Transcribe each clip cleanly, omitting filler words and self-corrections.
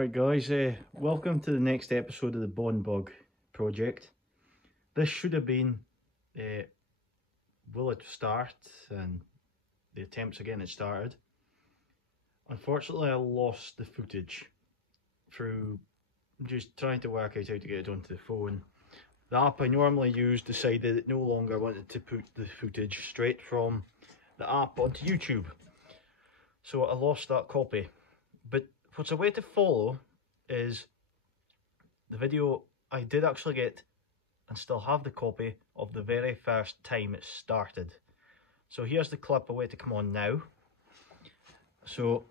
Right guys, welcome to the next episode of the Bond Bug project. This should have been will it start and the attempts of getting it started. Unfortunately I lost the footage through just trying to work out how to get it onto the phone. The app I normally use decided it no longer wanted to put the footage straight from the app onto YouTube. So I lost that copy. But what's a way to follow is the video I did actually get and still have the copy of the very first time it started. So here's the clip away to come on now. So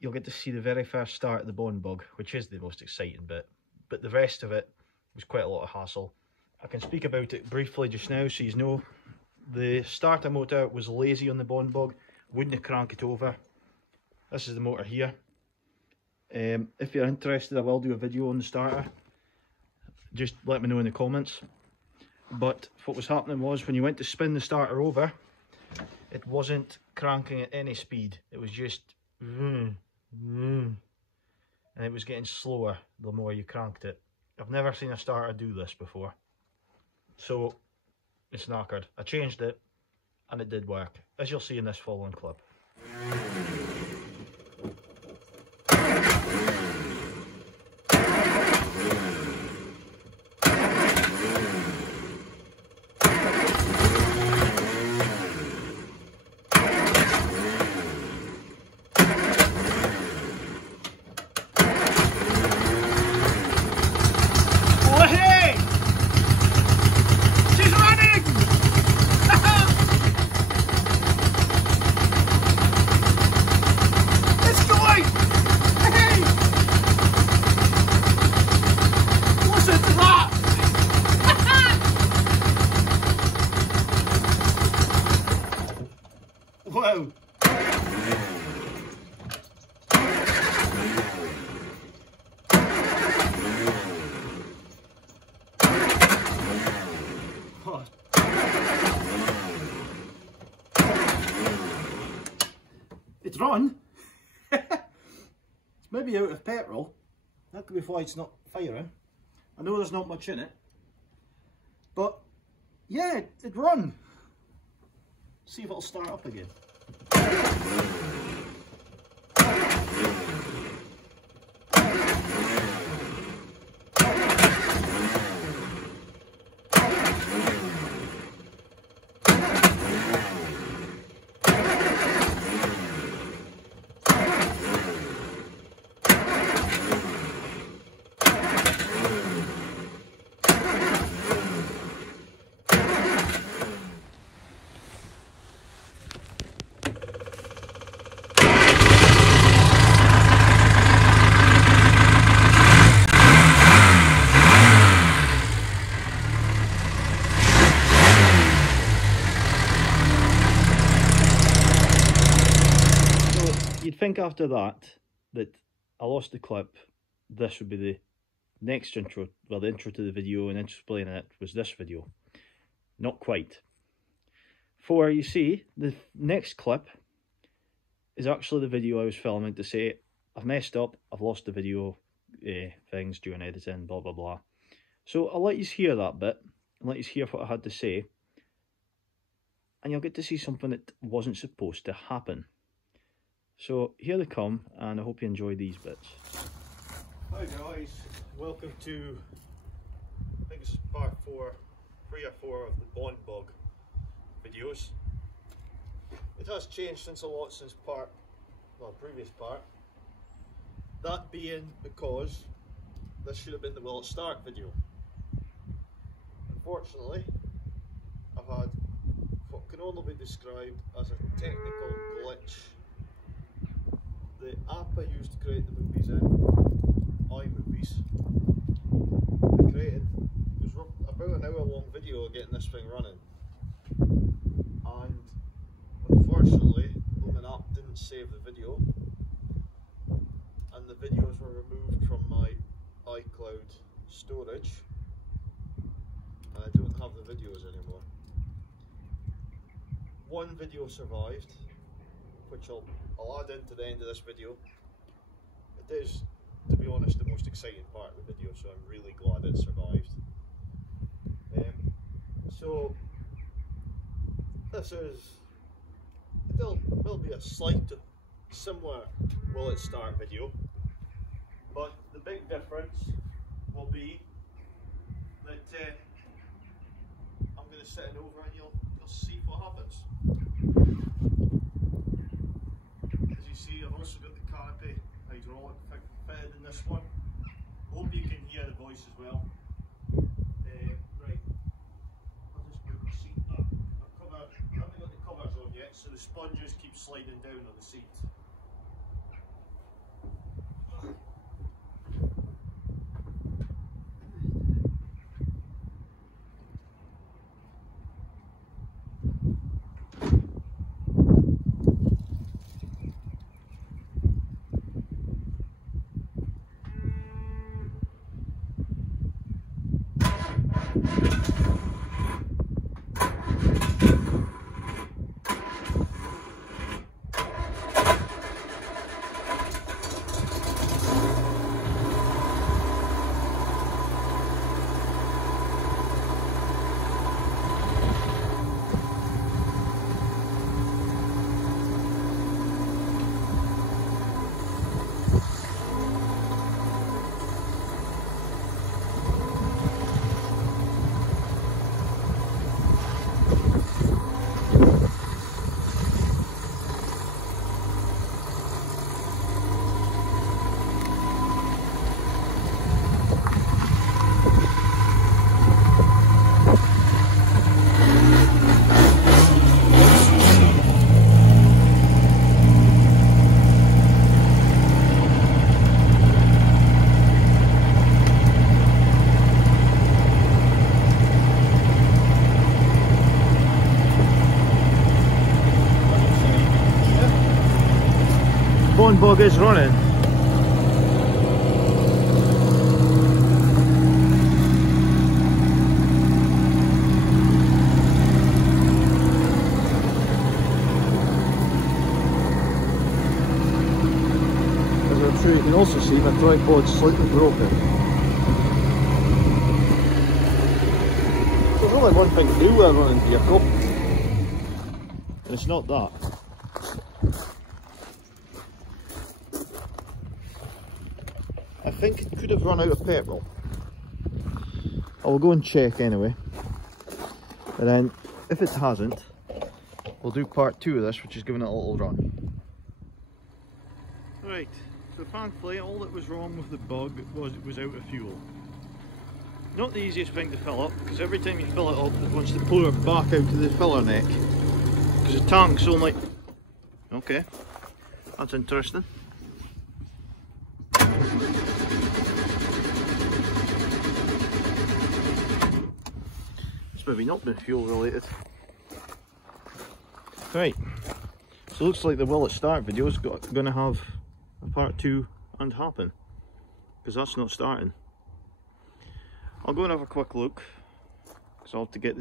you'll get to see the very first start of the Bond Bug, which is the most exciting bit. But the rest of it was quite a lot of hassle. I can speak about it briefly just now so you know. The starter motor was lazy on the Bond Bug, wouldn't crank it over. This is the motor here. If you're interested, I will do a video on the starter. Just let me know in the comments. But what was happening was when you went to spin the starter over, it wasn't cranking at any speed. It was just and it was getting slower the more you cranked it. I've never seen a starter do this before. So it's knackered. I changed it and it did work, as you'll see in this following clip. Wow! Oh. It's run. It's maybe out of petrol. That could be why it's not firing. I know there's not much in it, but yeah, it run. See if it'll start up again. You'd think after that I lost the clip, this would be the next intro, well the intro to the video and explaining it was this video. Not quite. For you see, the next clip is actually the video I was filming to say, I've messed up, I've lost the video things during editing, blah blah blah. So I'll let you hear that bit, and let you hear what I had to say, and you'll get to see something that wasn't supposed to happen. So here they come, and I hope you enjoy these bits. Hi guys, welcome to, I think this is part 3 or 4 of the Bond Bug videos. It has changed since previous part. That being because this should have been the will it start video. Unfortunately, I've had what can only be described as a technical glitch. The app I used to create the movies in, iMovies, I created, it was about an hour long video of getting this thing running, and unfortunately the blooming app didn't save the video, and the videos were removed from my iCloud storage, and I don't have the videos anymore. One video survived, which I'll add into the end of this video. It is be honest, the most exciting part of the video, so I'm really glad it survived. So this will be a slight similar will it start video, but the big difference will be that I'm going to sit it over and you'll see what happens. As you see, I've also got the canopy hydraulic fitted in this one. Hope you can hear the voice as well. Right, I'll just move my seat up. I haven't got the covers on yet, so the sponges keep sliding down on the seat. Bug is running. As I'm sure you can also see, my tripod's slightly broken. There's only one thing to do with a running vehicle, and it's not that. I think it could have run out of petrol. I will go and check anyway. And then, if it hasn't, we'll do part 2 of this, which is giving it a little run. Right, so thankfully all that was wrong with the Bug was it was out of fuel. Not the easiest thing to fill up, because every time you fill it up it wants to pour it back out to the filler neck. Because the tank's only... Okay, that's interesting. Maybe not been fuel related. Right, so it looks like the will it start video is going to have a part 2 and happen, because that's not starting. I'll go and have a quick look, because I'll have to get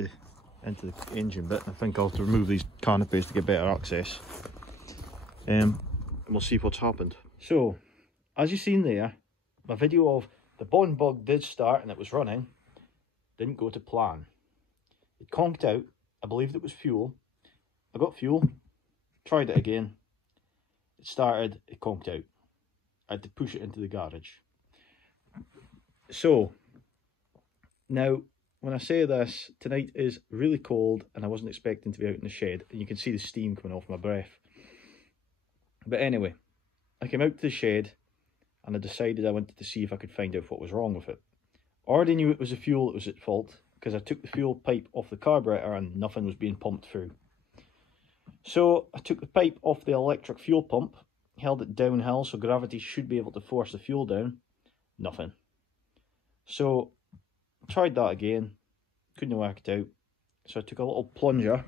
into the engine bit. I think I'll have to remove these canopies to get better access, and we'll see what's happened. So, as you've seen there, my video of the Bond Bug did start and it was running, didn't go to plan. It conked out. I believed it was fuel. I got fuel, tried it again. It started, it conked out. I had to push it into the garage. So, now, when I say this, tonight is really cold and I wasn't expecting to be out in the shed. And you can see the steam coming off my breath. But anyway, I came out to the shed and I decided I wanted to see if I could find out what was wrong with it. I already knew it was the fuel that was at fault, because I took the fuel pipe off the carburetor and nothing was being pumped through. So I took the pipe off the electric fuel pump, held it downhill so gravity should be able to force the fuel down. Nothing. So I tried that again, couldn't work it out. So I took a little plunger,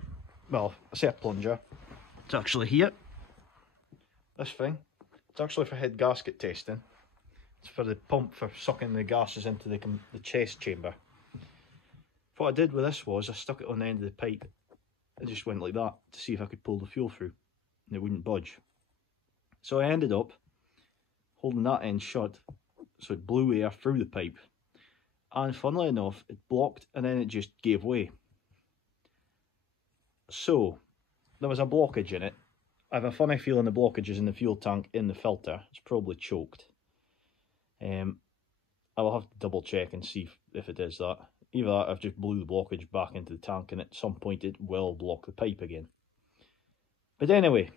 well, I say a plunger, it's actually here, this thing. It's actually for head gasket testing. It's for the pump for sucking the gases into the chest chamber. What I did with this was I stuck it on the end of the pipe and just went like that to see if I could pull the fuel through, and it wouldn't budge. So I ended up holding that end shut so it blew air through the pipe. And funnily enough, it blocked and then it just gave way. So, there was a blockage in it. I have a funny feeling the blockage is in the fuel tank in the filter. It's probably choked. I will have to double check and see if it is that. Either that, I've just blew the blockage back into the tank and at some point it will block the pipe again. But anyway,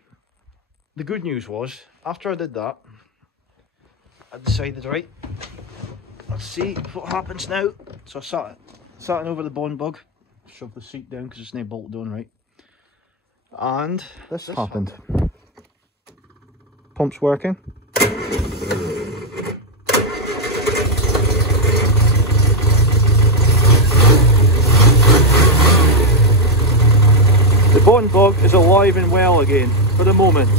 the good news was, after I did that, I decided, right, let's see what happens now. So I sat over the bond bug, shoved the seat down because it's not bolted on right. And this happened. Pump's working. The bond bug is alive and well again for the moment.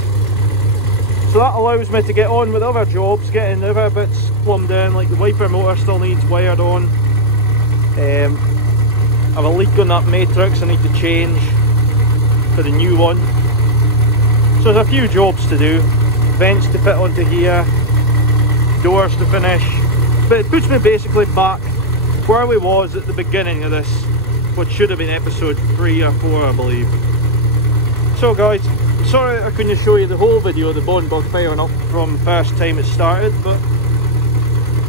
So that allows me to get on with other jobs, getting other bits plumbed in, like the wiper motor still needs wired on. I have a leak on that matrix I need to change for the new one. So there's a few jobs to do. Vents to fit onto here, doors to finish. But it puts me basically back where we was at the beginning of this, what should have been episode 3 or 4 I believe. So guys, sorry I couldn't show you the whole video of the bond bug firing up from first time it started, but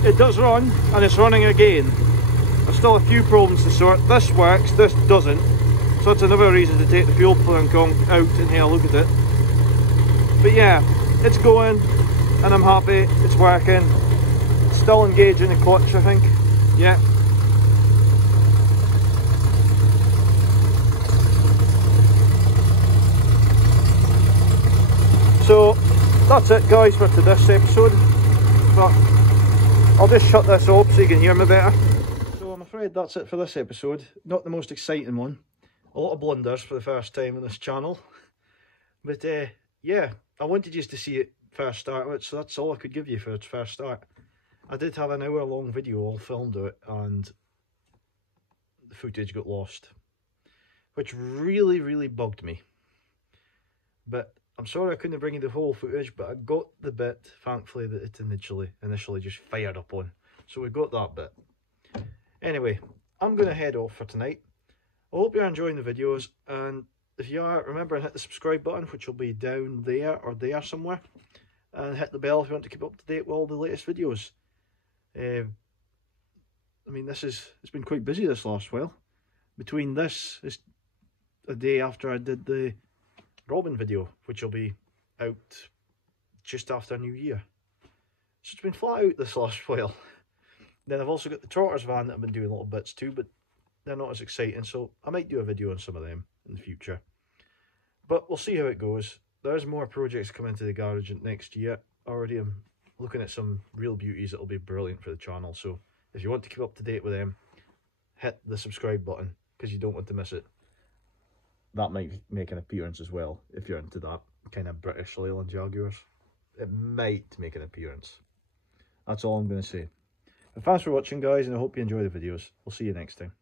it does run and it's running again. There's still a few problems to sort. This works, this doesn't. So that's another reason to take the fuel tank out and have a look at it. But yeah, it's going and I'm happy, it's working. Still engaging the clutch I think. Yeah. So that's it guys for this episode, but I'll just shut this off so you can hear me better. So I'm afraid that's it for this episode. Not the most exciting one. A lot of blunders for the first time on this channel. But yeah, I wanted you to see it first start with, so that's all I could give you for its first start. I did have an hour long video all filmed of it and the footage got lost, which really bugged me. But I'm sorry I couldn't bring you the whole footage, but I got the bit, thankfully, that it initially just fired up on. So we got that bit. Anyway, I'm going to head off for tonight. I hope you're enjoying the videos, and if you are, remember to hit the subscribe button, which will be down there or there somewhere. And hit the bell if you want to keep up to date with all the latest videos. I mean, it's been quite busy this last while. Between this is a day after I did the Robin video, which will be out just after New Year. So it's been flat out this last while. Then I've also got the Trotters van that I've been doing little bits too, but they're not as exciting, so I might do a video on some of them in the future. But we'll see how it goes. There's more projects coming to the garage next year. Already I'm looking at some real beauties that'll be brilliant for the channel, so if you want to keep up to date with them, hit the subscribe button, because you don't want to miss it. That might make an appearance as well, if you're into that kind of British Leyland Jaguars. It might make an appearance. That's all I'm going to say. But thanks for watching guys, and I hope you enjoy the videos. We'll see you next time.